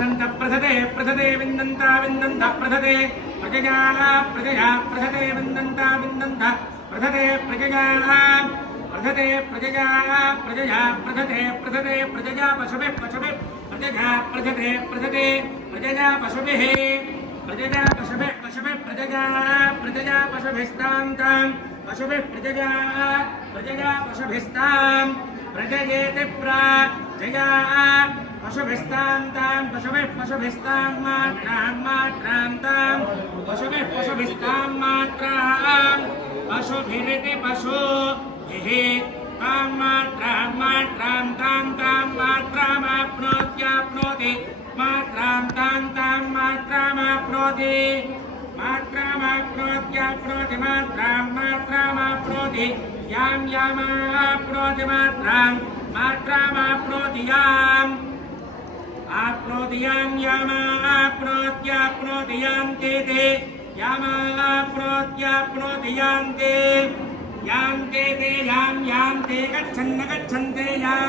विन्दन्त प्रथते प्रथते विन्दन्त विन्दन्त प्रथते प्रजया प्रजया प्रथते विन्दन्त विन्दन्त प्रथते प्रजया प्रथते प्रजया प्रजया प्रथते प्रथते प्रजया पशुभे पशुभे प्रजया प्रथते प्रथते प्रजया पशुभिः प्रजया पशुभे पशुभे प्रजया प्रजया पशुभिस्तां पशुभिः प्रजया प्रजया पशुभिस्तां प्रजयेति प्रजया पशुभिस्तां पशुभिः पशुभिस्तां मात्रां मात्रां तां पशुभिः पशुभिस्तां मात्रां पशुभिरिति पशुभिः तां मात्रां मात्रां तां मात्रामाप्नोत्याप्नोति मात्रां तां मात्रामाप्नोति मात्रामाप्नोत्याप्नोति मात्रां मात्रामाप्नोति यां यामाप्नोति मात्रां मात्रामाप्नोति याम् आप्नोति यां यामाप्नोत्याप्नोति यां ते यामाप्नोत्याप्नोति यां ते यां ते यां ते गच्छन् गच्छन्ते याम्